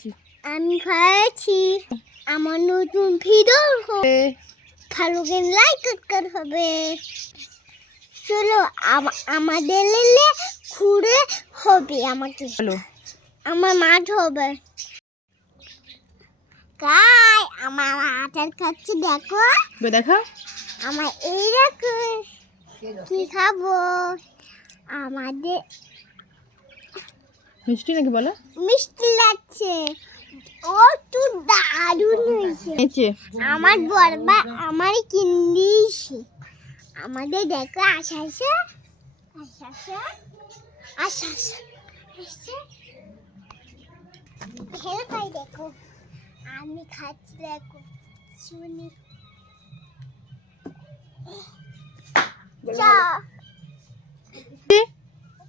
আছি। আমি ভালো আছি। আমার নতুন ভিডিও হবে, ভালো করে লাইক করতে হবে। চলো আমাদের লেলে ঘুরে হবে। আমাকে চলো আমার মাঠ হবে। কাই আমার আচার খাচ্ছি, দেখো দেখো। আমার এই দেখো কি খাবো। আমাদের মিষ্টি নাকি বলো? মিষ্টি লাগছে। ও তো দারুণ হয়েছে। আমার বরবা আমারই কিনে দিয়েছে। আমাদের দেখো আশা আশা আশা আশা আশা আশা হেলো ভাই, দেখো আমি খাচ্ছি, দেখো শুনি। চা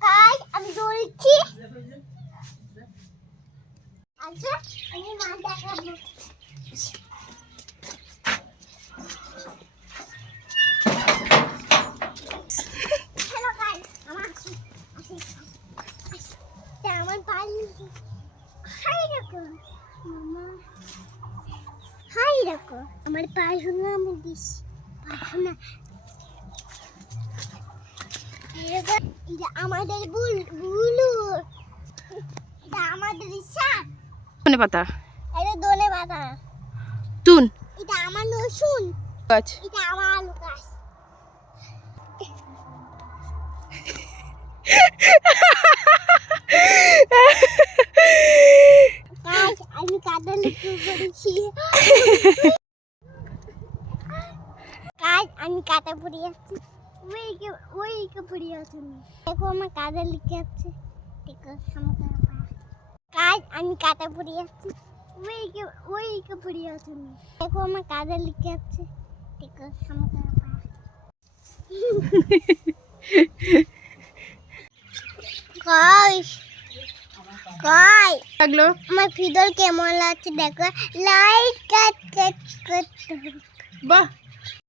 কাই আমি বলছি। আচ্ছা আমি মা দেখাবো। হ্যালো গাই আমার আসি আসি আসি। আমার বাড়ি হাই দেখো মামা, হাই দেখো আমার পায়খানা আমি দিস পায়খানা। এটা আমাদের বুলু, এটা আমাদের শাক। ধনে পাতা, এটা দোলে পাতা। তুন এটা আমার রসুন গাছ। এটা আমার আলু গাছ। গাছ আমি কাদা লিখে পড়েছি। গাছ আমি কাদা পড়ে যাচ্ছি। ওইকে পড়ে যাচ্ছি। দেখো আমার কাদা লিখে যাচ্ছে। দেখো আমাকে গাছ আমি কাদা পড়ে যাচ্ছি। ওইকে পড়ে যাচ্ছি। দেখো আমার কাদা লিখে যাচ্ছে। দেখো আমাকে গাইস গাই লাগলো আমার ভিডিও কেমন লাগছে দেখো, লাইক করতে বাহ।